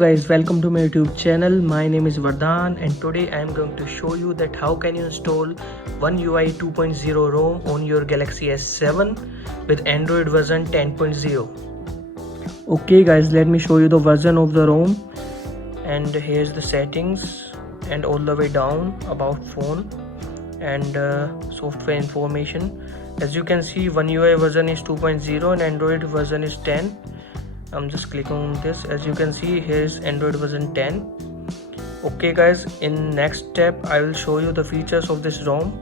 guys, welcome to my YouTube channel. My name is Er.Vardan and today I am going to show you that how can you install One UI 2.0 ROM on your Galaxy S7 with Android version 10.0. Okay guys, let me show you the version of the ROM, and here's the settings, and all the way down about phone and software information. As you can see, One UI version is 2.0 and Android version is 10. I'm just clicking on this. As you can see, here's Android version 10. Okay guys, in next step I will show you the features of this ROM.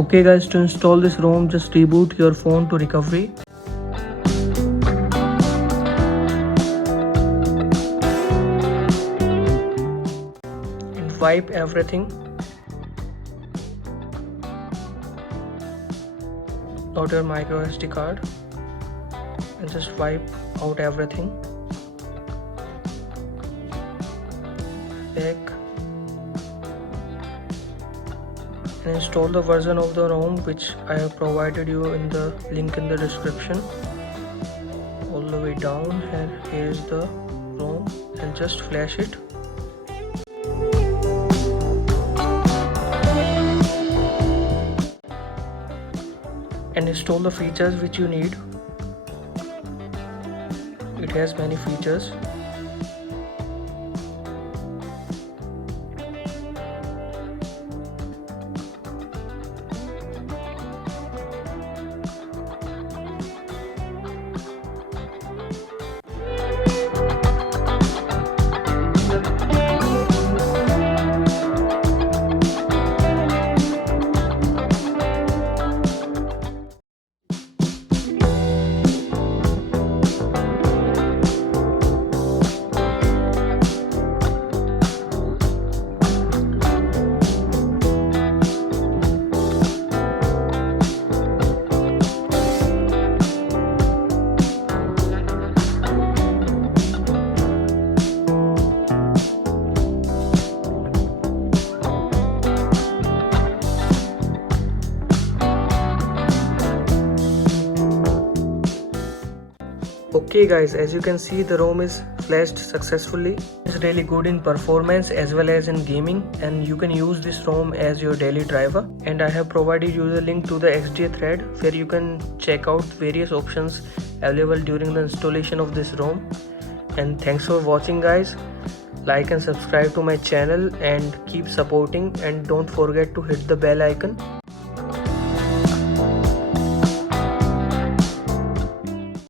Okay guys, to install this ROM, just reboot your phone to recovery. And wipe everything. Out your micro SD card and just wipe out everything. Back. And install the version of the ROM which I have provided you in the link in the description. All the way down, and here is the ROM, and just flash it. And install the features which you need. It has many features. Okay guys, as you can see, the ROM is flashed successfully. It's really good in performance as well as in gaming, and you can use this ROM as your daily driver. And I have provided you the link to the XDA thread where you can check out various options available during the installation of this ROM. And thanks for watching guys. Like and subscribe to my channel and keep supporting, and don't forget to hit the bell icon.